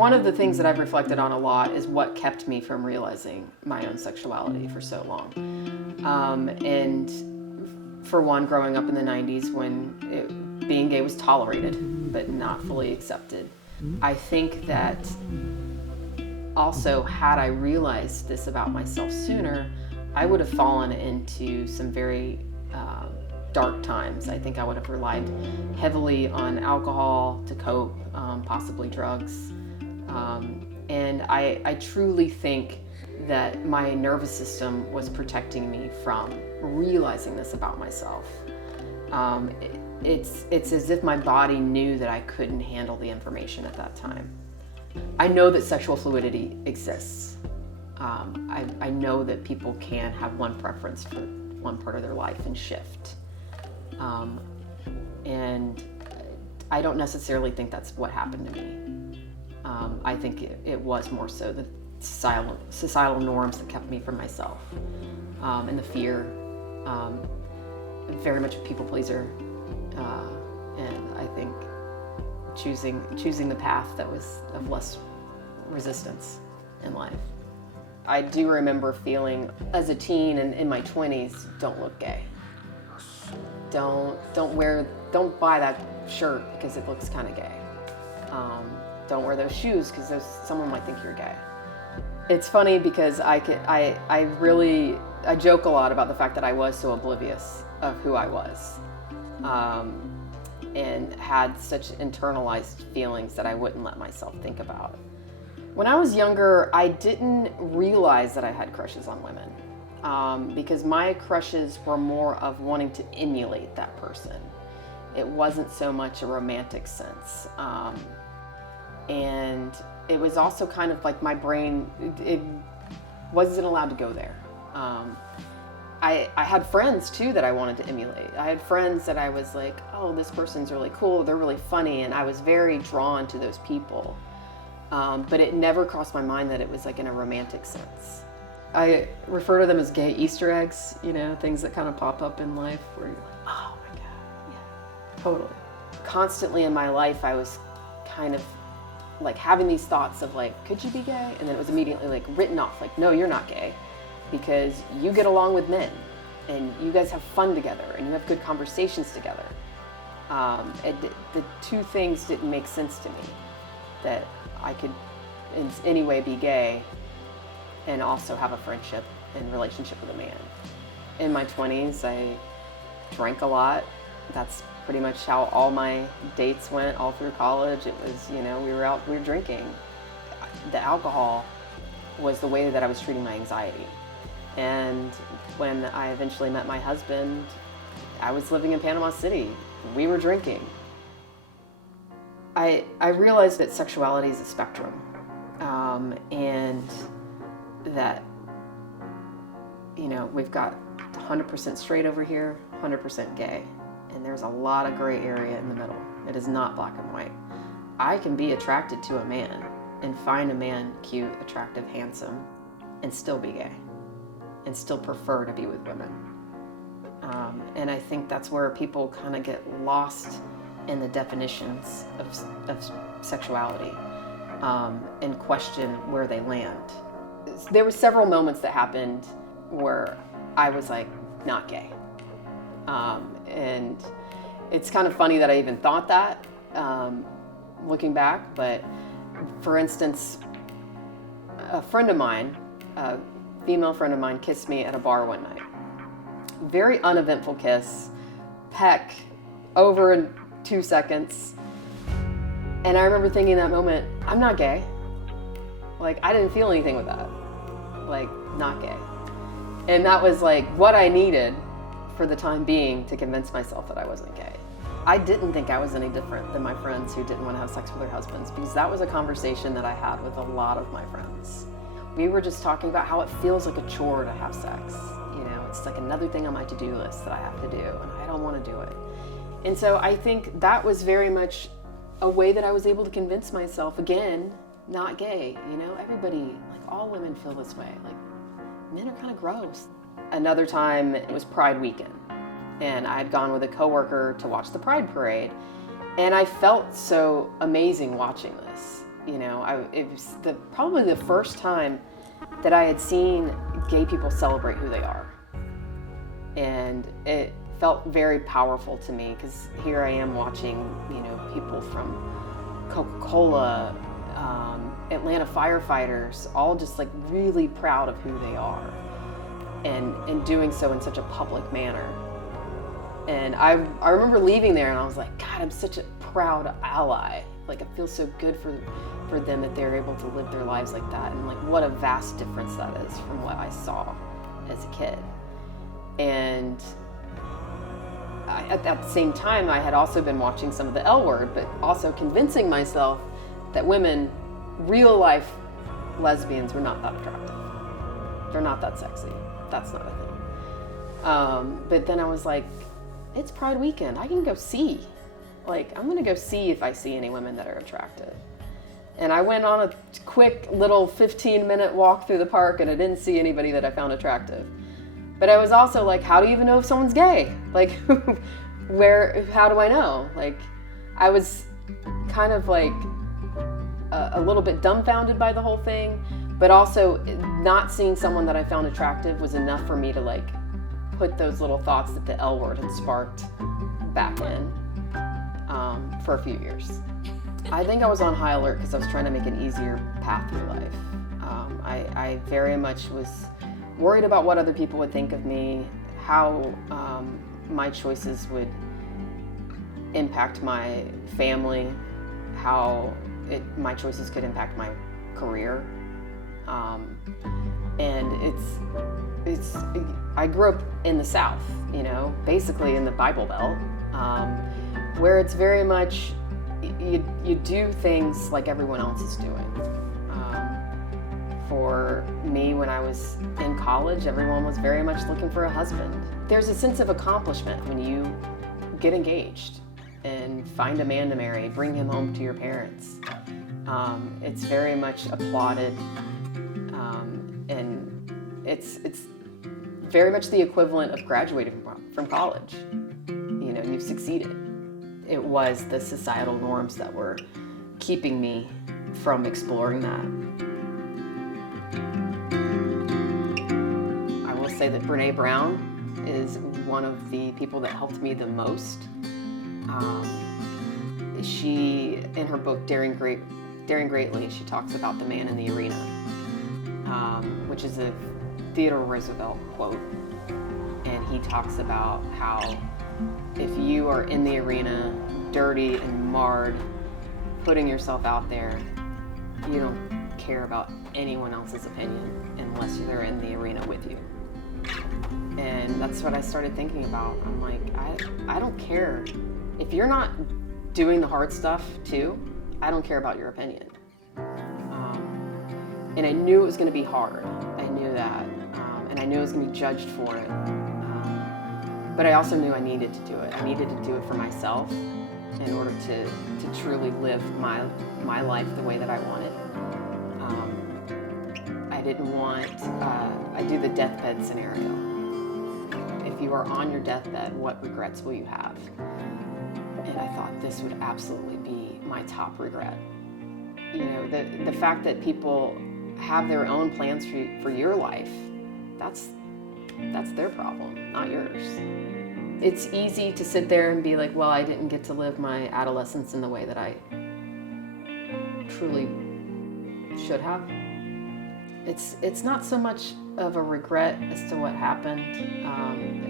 One of the things that I've reflected on a lot is what kept me from realizing my own sexuality for so long. And for one, growing up in the 90s when being gay was tolerated but not fully accepted. I think that also, had I realized this about myself sooner, I would have fallen into some very dark times. I think I would have relied heavily on alcohol to cope, possibly drugs. And I truly think that my nervous system was protecting me from realizing this about myself. It's as if my body knew that I couldn't handle the information at that time. I know that sexual fluidity exists. I know that people can have one preference for one part of their life and shift. And I don't necessarily think that's what happened to me. I think it was more so the societal norms that kept me from myself, and the fear. Very much a people pleaser, and I think choosing the path that was of less resistance in life. I do remember feeling as a teen and in my 20s, don't look gay. Don't buy that shirt because it looks kind of gay. Don't wear those shoes because someone might think you're gay. It's funny because I joke a lot about the fact that I was so oblivious of who I was, and had such internalized feelings that I wouldn't let myself think about. When I was younger, I didn't realize that I had crushes on women, because my crushes were more of wanting to emulate that person. It wasn't so much a romantic sense. And it was also kind of like my brain, it wasn't allowed to go there. I had friends too that I wanted to emulate. I had friends that I was like, oh, this person's really cool, they're really funny, and I was very drawn to those people. But it never crossed my mind that it was like in a romantic sense. I refer to them as gay Easter eggs, things that kind of pop up in life where you're like, oh my God, yeah, totally. Constantly in my life, I was kind of like having these thoughts of like, could you be gay? And then it was immediately like written off, like, no, you're not gay, because you get along with men and you guys have fun together and you have good conversations together. The two things didn't make sense to me, that I could in any way be gay and also have a friendship and relationship with a man. In my 20s, I drank a lot. That's pretty much how all my dates went all through college. It was, we were drinking. The alcohol was the way that I was treating my anxiety. And when I eventually met my husband, I was living in Panama City. We were drinking. I realized that sexuality is a spectrum, and that, we've got 100% straight over here, 100% gay, and there's a lot of gray area in the middle. It is not black and white. I can be attracted to a man and find a man cute, attractive, handsome, and still be gay, and still prefer to be with women. And I think that's where people kind of get lost in the definitions of sexuality, and question where they land. There were several moments that happened where I was like, not gay. And it's kind of funny that I even thought that, looking back, but for instance, a friend of mine, a female friend of mine, kissed me at a bar one night. Very uneventful kiss, peck, over in 2 seconds. And I remember thinking in that moment, I'm not gay. Like, I didn't feel anything with that. Like, not gay. And that was like what I needed for the time being to convince myself that I wasn't gay. I didn't think I was any different than my friends who didn't want to have sex with their husbands, because that was a conversation that I had with a lot of my friends. We were just talking about how it feels like a chore to have sex. It's like another thing on my to-do list that I have to do, and I don't want to do it. And so I think that was very much a way that I was able to convince myself, again, not gay. Everybody, like all women feel this way. Like, men are kind of gross. Another time, it was Pride weekend, and I had gone with a coworker to watch the Pride parade, and I felt so amazing watching this. You know, it was probably the first time that I had seen gay people celebrate who they are. And it felt very powerful to me, because here I am watching, you know, people from Coca-Cola, Atlanta firefighters, all just like really proud of who they are, and doing so in such a public manner. And I remember leaving there and I was like, God, I'm such a proud ally. Like, it feels so good for them that they're able to live their lives like that. And like, what a vast difference that is from what I saw as a kid. And at the same time, I had also been watching some of the L Word, but also convincing myself that women, real life lesbians, were not that attractive. They're not that sexy. That's not a thing. But then I was like, it's Pride weekend. I can go see. Like, I'm gonna go see if I see any women that are attractive. And I went on a quick little 15-minute walk through the park, and I didn't see anybody that I found attractive. But I was also like, how do you even know if someone's gay? Like, how do I know? Like, I was kind of like a little bit dumbfounded by the whole thing, but also not seeing someone that I found attractive was enough for me to like put those little thoughts that the L Word had sparked back in for a few years. I think I was on high alert because I was trying to make an easier path through life. I very much was worried about what other people would think of me, how my choices would impact my family, how my choices could impact my career. And I grew up in the South, you know, basically in the Bible Belt, where it's very much, you do things like everyone else is doing. For me, when I was in college, everyone was very much looking for a husband. There's a sense of accomplishment when you get engaged and find a man to marry, bring him home to your parents. It's very much applauded, and it's very much the equivalent of graduating from college. You know, you've succeeded. It was the societal norms that were keeping me from exploring that. I will say that Brene Brown is one of the people that helped me the most. She, in her book Daring Greatly, she talks about the man in the arena, which is a Theodore Roosevelt quote. And he talks about how if you are in the arena, dirty and marred, putting yourself out there, you don't care about anyone else's opinion unless they're in the arena with you. And that's what I started thinking about. I'm like, I don't care. If you're not doing the hard stuff too, I don't care about your opinion. And I knew it was going to be hard. I knew that. And I knew I was going to be judged for it. But I also knew I needed to do it. I needed to do it for myself in order to truly live my life the way that I wanted. I didn't want, I do the deathbed scenario. If you are on your deathbed, what regrets will you have? And I thought this would absolutely be my top regret. You know, the fact that people have their own plans for your life, that's their problem, not yours. It's easy to sit there and be like, well, I didn't get to live my adolescence in the way that I truly should have. It's not so much of a regret as to what happened,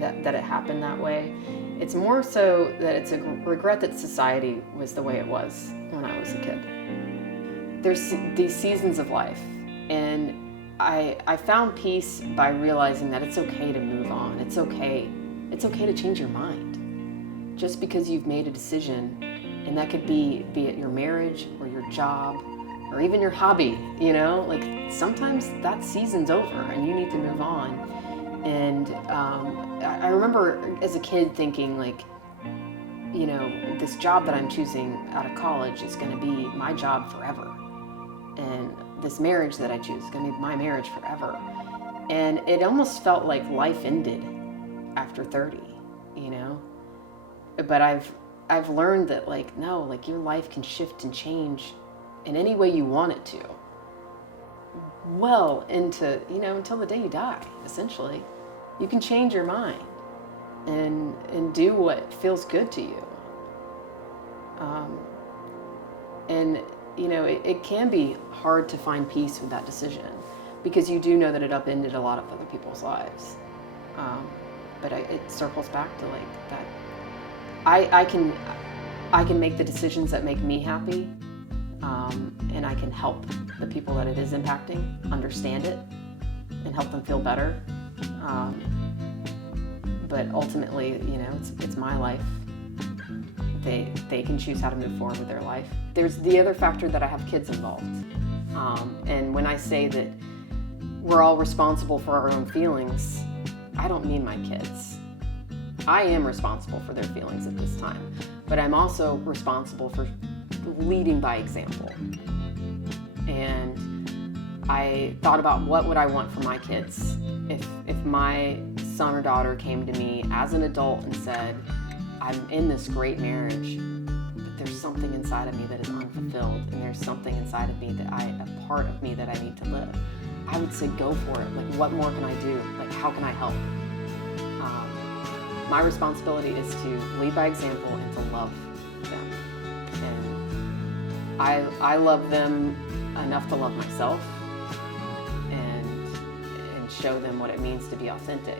that it happened that way. It's more so that it's a regret that society was the way it was when I was a kid. There's these seasons of life, and I found peace by realizing that it's okay to move on. It's okay to change your mind just because you've made a decision, and that could be it your marriage or your job or even your hobby, you know, like sometimes that season's over and you need to move on. And I remember as a kid thinking like, you know, this job that I'm choosing out of college is going to be my job forever. And this marriage that I choose is going to be my marriage forever. And it almost felt like life ended after 30, you know? But I've learned that like, no, like your life can shift and change in any way you want it to. Well into, until the day you die, essentially. You can change your mind and do what feels good to you. It can be hard to find peace with that decision because you do know that it upended a lot of other people's lives. But it circles back to like that. I can make the decisions that make me happy, and I can help the people that it is impacting understand it and help them feel better. But ultimately, it's my life. They can choose how to move forward with their life. There's the other factor that I have kids involved. And when I say that we're all responsible for our own feelings, I don't mean my kids. I am responsible for their feelings at this time, but I'm also responsible for leading by example. And I thought about what would I want for my kids if my son or daughter came to me as an adult and said, I'm in this great marriage, but there's something inside of me that is unfulfilled, and there's something inside of me a part of me that I need to live. I would say go for it. Like, what more can I do? Like, how can I help? My responsibility is to lead by example and to love them. And I love them enough to love myself and show them what it means to be authentic.